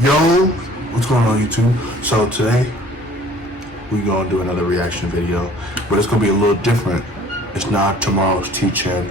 Yo, what's going on YouTube? So today we're gonna do another reaction video, but it's gonna be a little different. It's not tomorrow's teaching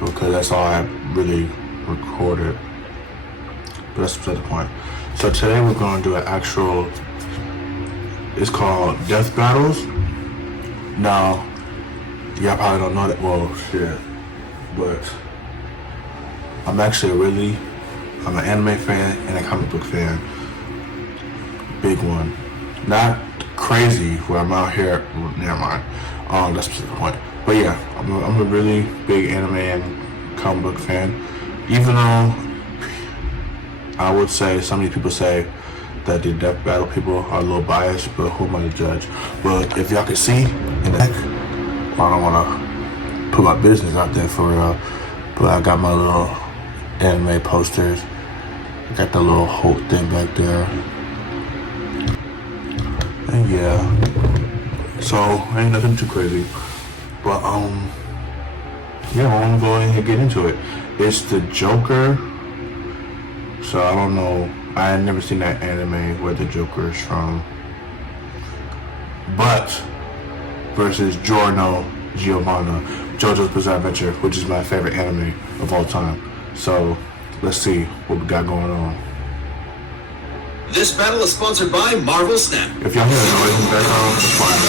because that's all I really recorded. But that's beside the point. So today we're gonna do an actual. It's called Death Battles. Now, y'all probably don't know that. Well, shit, but I'm an anime fan and a comic book fan. Big one. Not crazy where I'm out here. Never mind. That's the point. But yeah, I'm a really big anime and comic book fan. Even though I would say some of these people say that the Death Battle people are a little biased, but who am I to judge? But if y'all can see in the back, I don't want to put my business out there for real, but I got my little anime posters. I got the little whole thing back there. And yeah. So ain't nothing too crazy. But yeah, I'm gonna go ahead and get into it. It's the Joker. So I don't know. I had never seen that anime where the Joker is from. But versus Giorno, JoJo's Bizarre Adventure, which is my favorite anime of all time. So let's see what we got going on. This battle is sponsored by Marvel Snap. If y'all hear a noise in the background, it's fine.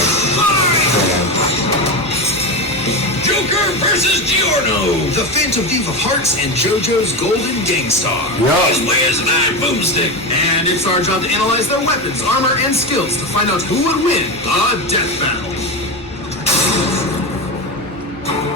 Joker versus Giorno, the Phantom Thief of Hearts and JoJo's Golden Gangstar. Yep. His way is an iron boomstick, and it's our job to analyze their weapons, armor, and skills to find out who would win a death battle.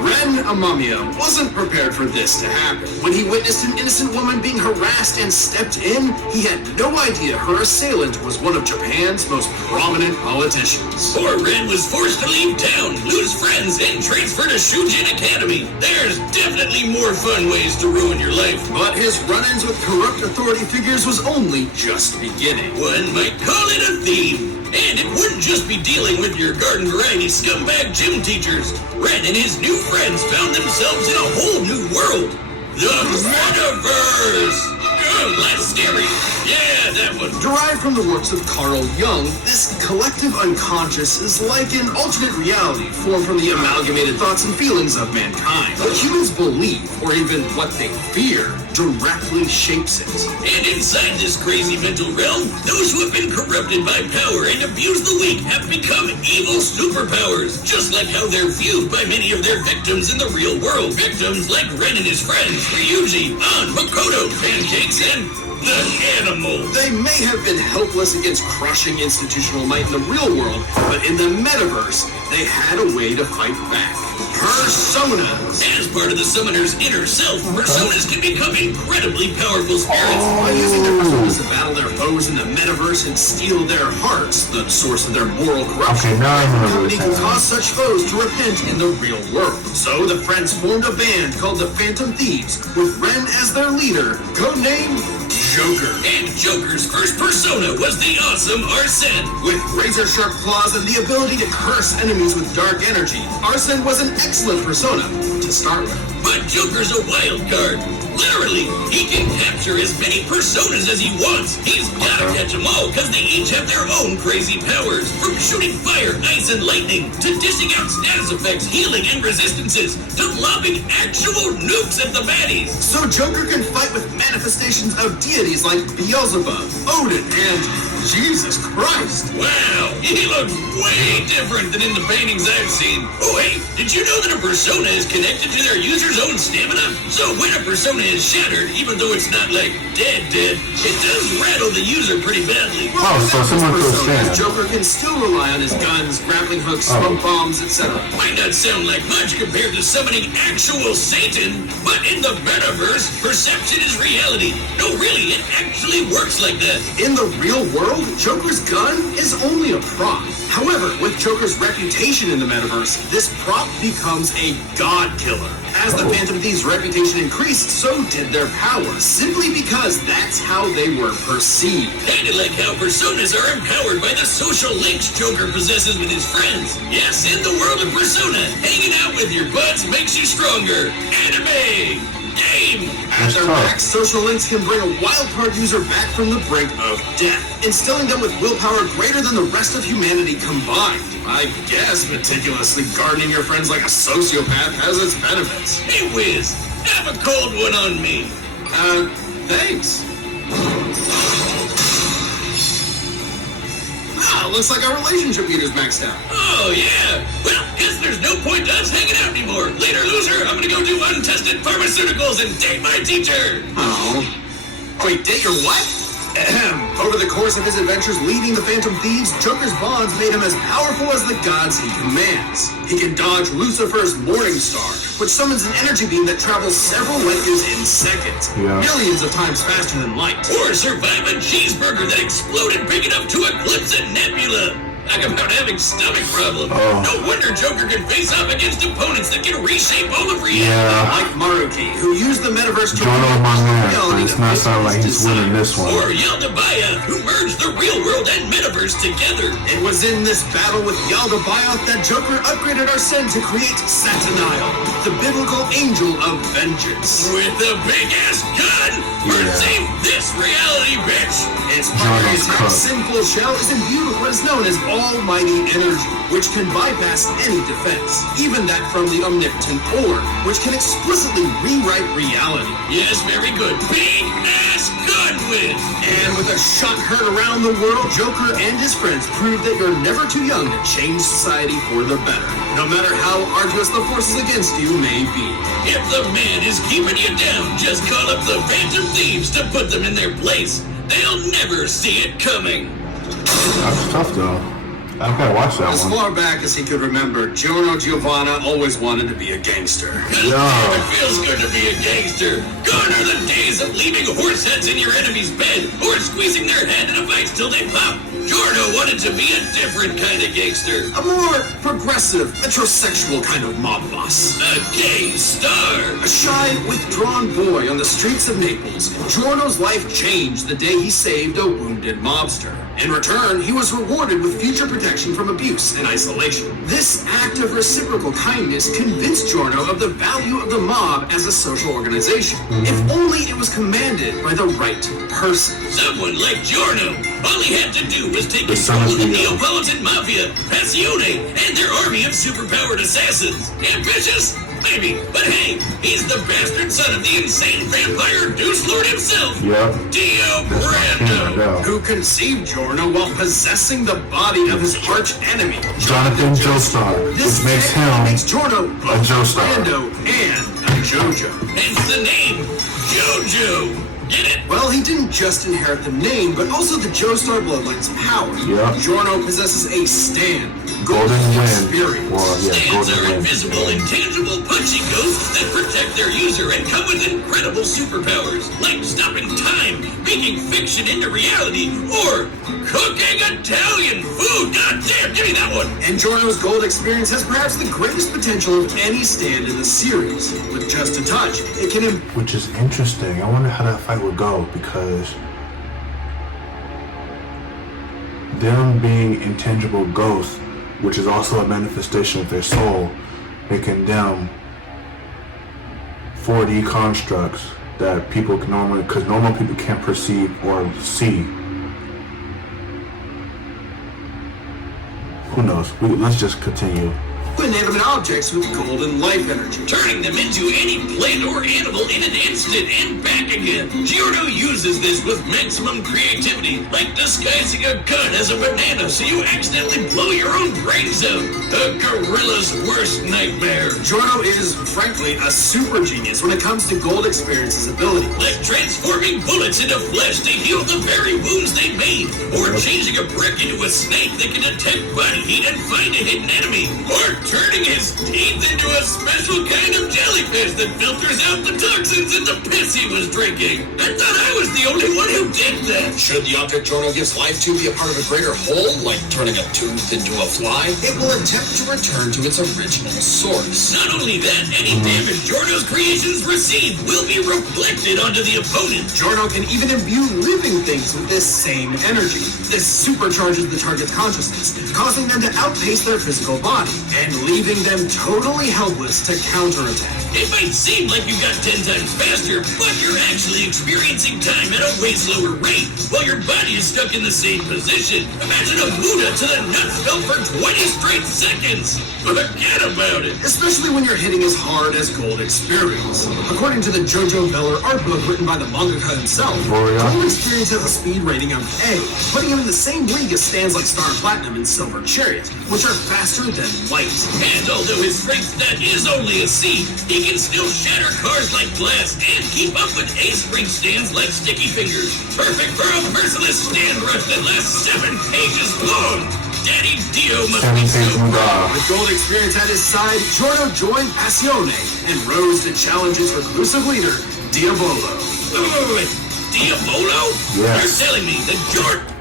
Ren Amamiya wasn't prepared for this to happen. When he witnessed an innocent woman being harassed and stepped in, he had no idea her assailant was one of Japan's most prominent politicians. Poor Ren was forced to leave town, lose friends, and transfer to Shujin Academy. There's definitely more fun ways to ruin your life. But his run-ins with corrupt authority figures was only just beginning. One might call it a theme. And it wouldn't just be dealing with your garden variety scumbag gym teachers. Ren and his new friends found themselves in a whole new world. The Metaverse! Oh, that's scary. Yeah, that one. Derived from the works of Carl Jung, this collective unconscious is like an alternate reality formed from the amalgamated thoughts and feelings of mankind. What humans believe, or even what they fear, directly shapes it. And inside this crazy mental realm, those who have been corrupted by power and abused the weak have become evil superpowers, just like how they're viewed by many of their victims in the real world. Victims like Ren and his friends, Ryuji, An, Makoto, Pancakes, and the Animal. They may have been helpless against crushing institutional might in the real world, but in the metaverse, they had a way to fight back. Personas. As part of the summoner's inner self, personas can become incredibly powerful spirits. By using their personas to battle their foes in the metaverse and steal their hearts, the source of their moral corruption, Okay, now I the remember company can cause such foes to repent in the real world. So the friends formed a band called the Phantom Thieves, with Ren as their leader, codenamed Joker. And Joker's first persona was the awesome Arsene. With razor-sharp claws and the ability to curse enemies with dark energy, Arsene was an excellent persona to start with. But Joker's a wild card. Literally, he can capture as many personas as he wants. He's gotta catch them all, because they each have their own crazy powers. From shooting fire, ice, and lightning, to dishing out status effects, healing, and resistances, to lobbing actual nukes at the baddies. So Joker can fight with manifestations of deities like Beelzebub, Odin, and Jesus Christ. Wow, he looks way different than in the paintings I've seen. Oh, hey, did you know that a persona is connected to their user's own stamina? So when a persona is shattered, even though it's not like dead, it does rattle the user pretty badly. Oh, so similar to a stand. Joker can still rely on his guns, grappling hooks, smoke bombs, etc. Might not sound like much compared to summoning actual Satan, but in the metaverse, perception is reality. No, really, it actually works like that. In the real world, Joker's gun is only a prop. However, with Joker's reputation in the metaverse, this prop becomes a god killer. As the Phantom Thieves' reputation increased, so did their power, simply because that's how they were perceived. Kinda like how personas are empowered by the social links Joker possesses with his friends. Yes, in the world of Persona, hanging out with your buds makes you stronger. Anime! Game! At That's their tough. max, social links can bring a wildcard user back from the brink of death, instilling them with willpower greater than the rest of humanity combined. I guess meticulously gardening your friends like a sociopath has its benefits. Hey, Wiz, have a cold one on me. Thanks. Looks like our relationship meter's maxed out. Oh, yeah. Well, guess there's no point to us hanging out anymore. Later, loser, I'm gonna go do untested pharmaceuticals and date my teacher. Oh. Wait, date your what? Ahem. Over the course of his adventures leading the Phantom Thieves, Joker's bonds made him as powerful as the gods he commands. He can dodge Lucifer's Morning Star, which summons an energy beam that travels several light years in seconds, millions of times faster than light. Or survive a cheeseburger that exploded big enough to eclipse a nebula. Talk about having stomach problems. No wonder Joker can face off against opponents that can reshape all of reality. Like Maruki, who used the metaverse to Giorno is my man, but it's not fit sounding like his he's winning this one. Or Yall, who merged the real world and metaverse together. It was in this battle with Yall that Joker upgraded Arsene to create Sataniel, the biblical angel of vengeance. With a big-ass gun? Save this reality, bitch! Its primary attack, Sinful Shell, is imbued with what is known as almighty energy, which can bypass any defense, even that from the omnipotent Orb, which can explicitly rewrite reality. Yes, very good. Big-ass gun Wiz! And with a shot heard around the world, Joker and his friends prove that you're never too young to change society for the better, no matter how arduous the forces against you may be. If the man is keeping you down, just call up the Phantom Thieves to put them in their place. They'll never see it coming. That's tough, though. I've got to watch that As one. far back as he could remember, Giorno Giovanna always wanted to be a gangster. It feels good to be a gangster. Gone are the days of leaving horse heads in your enemy's bed or squeezing their head in a vice till they pop. Giorno wanted to be a different kind of gangster. A more progressive, metrosexual kind of mob boss. A gay star. A shy, withdrawn boy on the streets of Naples, Giorno's life changed the day he saved a wounded mobster. In return, he was rewarded with future protection from abuse and isolation. This act of reciprocal kindness convinced Giorno of the value of the mob as a social organization, if only it was commanded by the right person. Someone like Giorno. All he had to do was take control of the Neapolitan Mafia, Passione, and their army of superpowered assassins. Ambitious? Maybe. But hey, he's the bastard son of the insane vampire Deuce Lord himself. Dio Brando. Who conceived Giorno while possessing the body of his arch enemy, Jonathan Joestar, This which makes him makes Giorno a Joestar. Brando and a Jojo. Hence the name, Jojo. Get it? Well, he didn't just inherit the name, but also the Joestar bloodline's power. Giorno possesses a stand, Golden Wind. experience. Stands are invisible, intangible, punchy ghosts that protect their user and come with incredible superpowers, like stopping time, making fiction into reality, or cooking Italian food. God damn, give me that one. And Giorno's gold experience has perhaps the greatest potential of any stand in the series. With just a touch, it can Which is interesting. I wonder how that fight would go, because them being intangible ghosts, which is also a manifestation of their soul, making them 4D constructs that people can normally, because normal people can't perceive or see. Who knows? Let's just continue. inanimate objects with golden life energy. Turning them into any plant or animal in an instant and back again. Giorno uses this with maximum creativity, like disguising a gun as a banana so you accidentally blow your own brains out. A gorilla's worst nightmare. Giorno is, frankly, a super genius when it comes to gold experience's ability. Like transforming bullets into flesh to heal the very wounds they made, or changing a brick into a snake that can detect body heat and find a hidden enemy, or turning his teeth into a special kind of jellyfish that filters out the toxins in the piss he was drinking. I thought I was the only one who did that. Should the object Giorno gives life to be a part of a greater whole, like turning a tooth into a fly, it will attempt to return to its original source. Not only that, any damage Giorno's creations receive will be reflected onto the opponent. Giorno can even imbue living things with this same energy. This supercharges the target's consciousness, causing them to outpace their physical body, and leaving them totally helpless to counterattack. It might seem like you got 10 times faster, but you're actually experiencing time at a way slower rate, while your body is stuck in the same position. Imagine a Buddha to the nuts belt for 20 straight seconds. Forget about it. Especially when you're hitting as hard as Gold Experience. According to the Jojo Veller art book written by the mangaka himself, Oh, yeah? Gold Experience has a speed rating of A, putting him in the same league as stands like Star Platinum and Silver Chariot, which are faster than light. And although his strength stat is only a C, he can still shatter cars like glass and keep up with A-spring stands like Sticky Fingers. Perfect for a merciless stand rush that lasts 7 pages long. Daddy Dio must be so proud. With Gold Experience at his side, Giorno joined Passione and rose to challenge its reclusive leader, Diavolo. Wait. Diavolo? Yes. You're telling me that Giorno...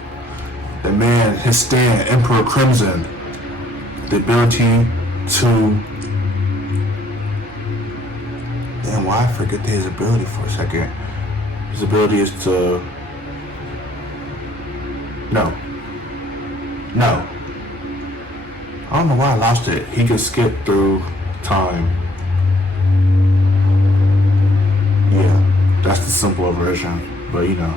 The man, his stand, Emperor Crimson, the ability to... Damn, why I forget his ability for a second? His ability is to... No. I don't know why I lost it. He can skip through time. Yeah, that's the simpler version, but you know.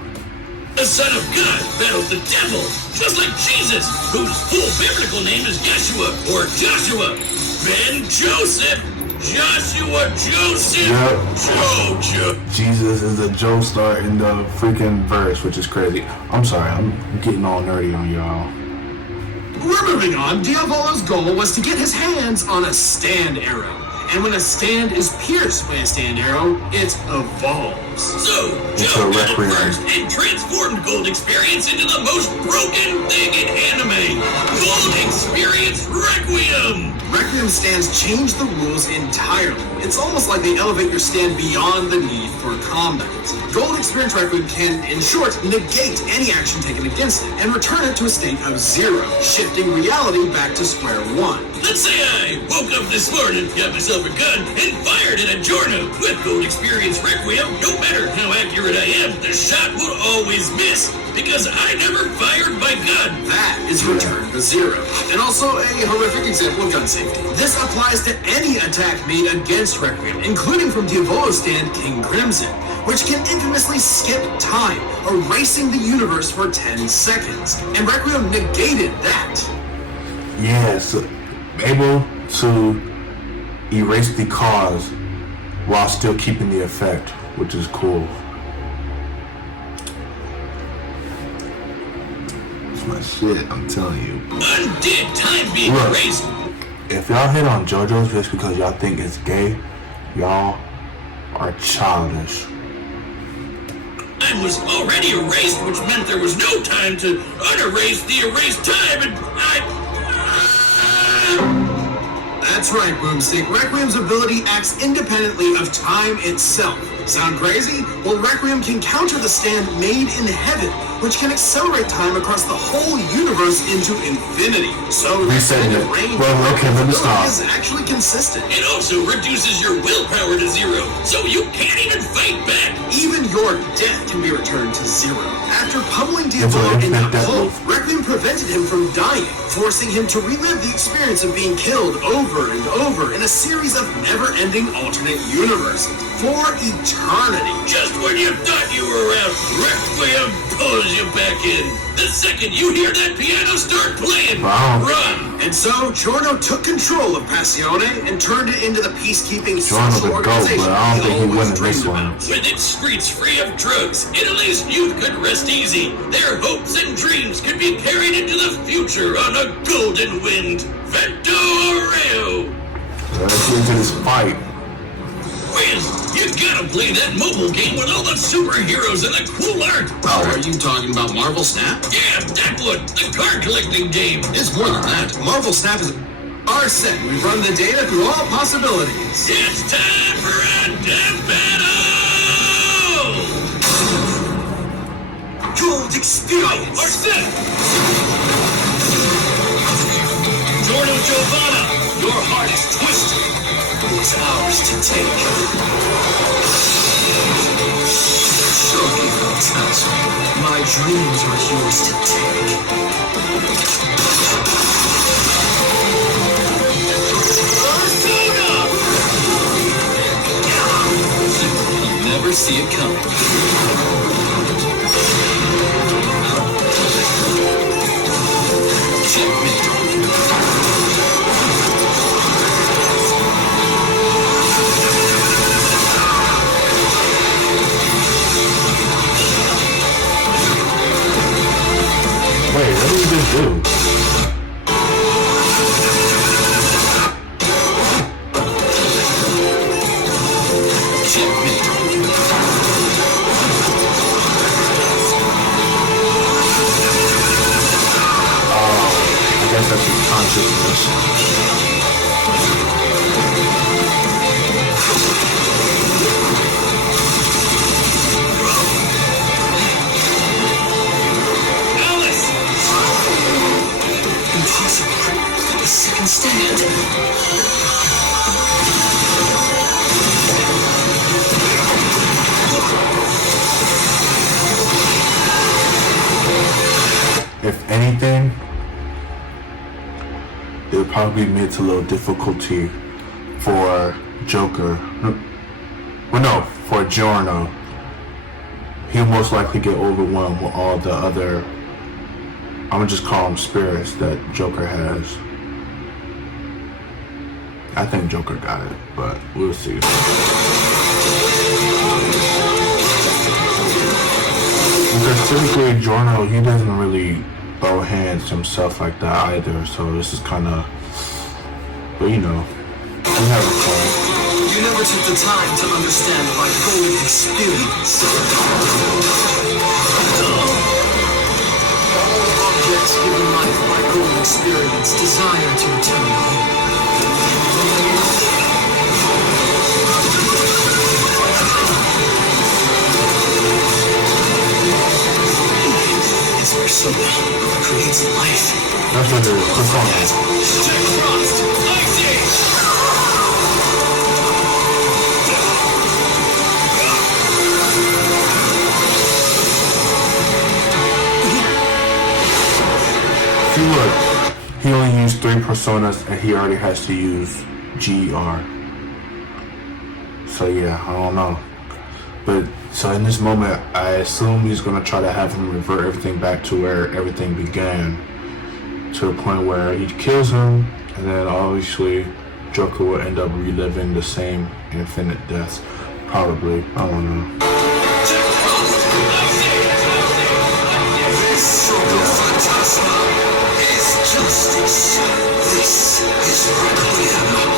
The Son of God battles the devil, just like Jesus, whose full biblical name is Yeshua, or Joshua. Ben Joseph. Joshua Joseph. Yep. Jojo. Jesus is a Joe star in the freaking verse, which is crazy. I'm sorry, I'm getting all nerdy on y'all. We're moving on. Diavolo's goal was to get his hands on a stand arrow. And when a stand is pierced by a stand arrow, it evolves. So, It's Joe a did it requiem. first and transformed Gold Experience into the most broken thing in anime. Gold Experience Requiem! Requiem stands change the rules entirely. It's almost like they elevate your stand beyond the need for combat. Gold Experience Requiem can, in short, negate any action taken against it and return it to a state of 0, shifting reality back to square one. Let's say I woke up this morning, got myself a gun, and fired it at Giorno. With Gold Experience Requiem, no matter how accurate I am, the shot will always miss, because I never fired my gun. That is return to 0. And also a horrific example of gun safety. This applies to any attack made against Requiem, including from Diavolo's stand King Crimson, which can infamously skip time, erasing the universe for 10 seconds. And Requiem negated that. Yeah, so able to erase the cause while still keeping the effect, which is cool. It's my shit, I'm telling you. Undid time being Look. erased. If y'all hit on JoJo's just because y'all think it's gay, y'all are childish. Time was already erased, which meant there was no time to unerase the erased time, and That's right, Boomstick. Requiem's ability acts independently of time itself. Sound crazy? Well, Requiem can counter the stand made in heaven, which can accelerate time across the whole universe into infinity. So the Resetting kind of it. range Well, of okay, let me ability stop. is actually consistent. it also reduces your willpower to 0, so you can't even fight back. Even your death can be returned to 0. After pummeling Into Diavolo an in the infinite death hole, loop. Requiem prevented him from dying, forcing him to relive the experience of being killed over and over in a series of never-ending alternate universes for eternity. Just when you thought you were out, Requiem pulls you back in. The second you hear that piano start playing, Wow. run. And so, Giorno took control of Passione and turned it into the peacekeeping Giorno's social a goat, organization but I don't think he always wins this dreamed one. about. With its streets free of drugs, Italy's youth could rest easy. Their hopes and dreams could be carried into the future on a golden wind. Vento Oreo! Let's get into this fight. Wiz, you gotta play that mobile game with all the superheroes and the cool art. Oh, are you talking about Marvel Snap? Yeah, that one, the card collecting game. It's more than that. Marvel Snap is our set. We run the data through all possibilities. It's time for a death battle! experience. Are set! Giorno Giovanna, your heart is twisted. It's ours to take. Surely not. My dreams are yours to take. Persona! You'll never see it coming. Checkmate. Wait, what did he just do? Checkmate. I guess that's his consciousness. Alice! Impossible. The second stand. If anything, it would probably be made to a little difficulty for Joker. Well, no, for Giorno. He'll most likely get overwhelmed with all the other, I'm gonna just call them spirits that Joker has. I think Joker got it, but we'll see. Because typically Giorno, he doesn't really throw hands himself like that either, so this is kind of, but you know, we have a call. You never took the time to understand my golden experience. All objects given life by golden experience desire to return home. His persona creates life. That's what it is. Persona. Jack Frost! Ice Age! See, look, he only used 3 personas and he already has to use GER. So yeah, I don't know. But so in this moment, I assume he's gonna try to have him revert everything back to where everything began, to the point where he kills him, and then obviously Joker will end up reliving the same infinite deaths. Probably, I don't know. Jack Frost! Ice Age! This Soul Phantasma is justice. This is Requiem.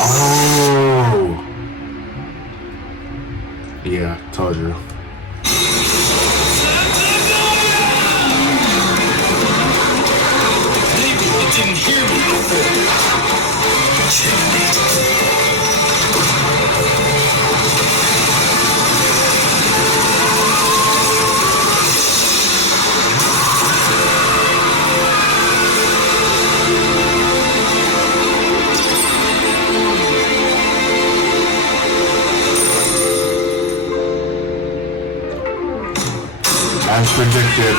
Oh, yeah, told you. Maybe you didn't hear me before. Checkmate. As predicted.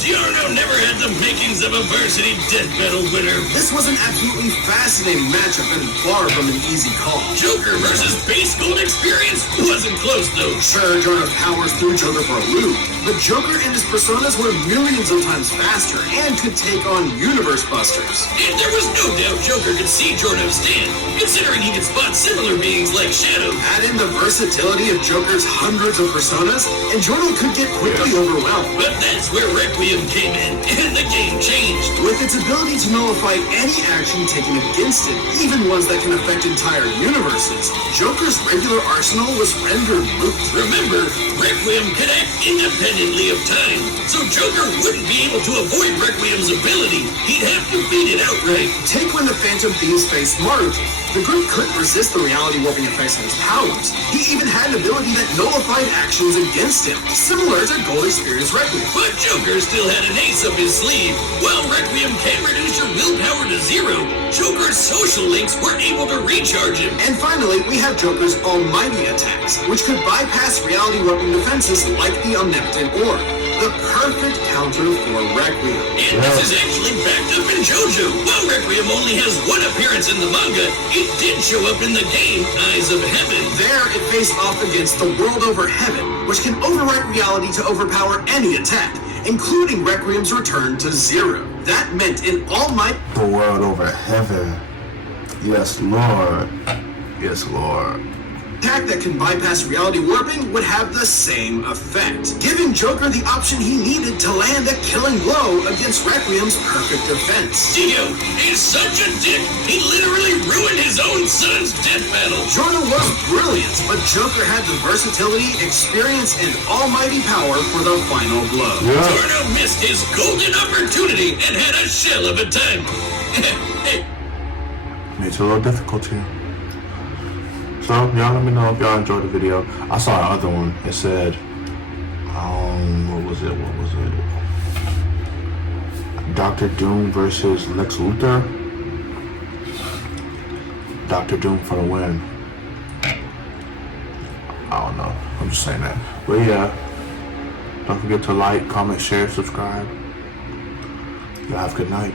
Giorno never had the makings of a varsity death battle winner. This was an absolutely fascinating matchup and far from an easy call. Joker versus Base Gold Experience wasn't close though. Sure, Giorno powers through Joker for a loop, but Joker and his personas were millions of times faster and could take on universe busters. And there was no doubt Joker could see Giorno's stand, considering he could spot similar beings like Shadow. Add in the versatility of Joker's hundreds of personas, and Giorno could get quickly overwhelmed. But that's where Requiem came in, and the game changed. changed, with its ability to nullify any action taken against it, even ones that can affect entire universes. Joker's regular arsenal was rendered moot. Remember, Requiem can act independently of time, so Joker wouldn't be able to avoid Requiem's ability. He'd have to beat it outright. Take when the Phantom Thieves faced Maruti. The group couldn't resist the reality warping effects of his powers. He even had an ability that nullified actions against him, similar to Gold Experience Requiem. But Joker still had an ace up his sleeve. While Requiem can reduce your willpower to 0, Joker's social links were able to recharge him. And finally, we have Joker's almighty attacks, which could bypass reality warping defenses like the Omnipotent Orb. The perfect counter for Requiem. And this is actually backed up in JoJo. While Requiem only has one appearance in the manga, it did show up in the game Eyes of Heaven. There, it faced off against the world over heaven, which can overwrite reality to overpower any attack, including Requiem's return to 0. That meant in all might The world over heaven. Yes, Lord. Yes, Lord. attack that can bypass reality warping would have the same effect, giving Joker the option he needed to land a killing blow against Requiem's perfect defense. Dio is such a dick. He literally ruined his own son's death battle. Giorno was brilliant, but Joker had the versatility, experience, and almighty power for the final blow. Yeah. Giorno missed his golden opportunity and had a shell of a time. Makes it a little difficult here. So, y'all let me know if y'all enjoyed the video. I saw the other one. It said, what was it? Dr. Doom versus Lex Luthor. Dr. Doom for the win. I don't know. I'm just saying that. But yeah, don't forget to like, comment, share, subscribe. Y'all have a good night.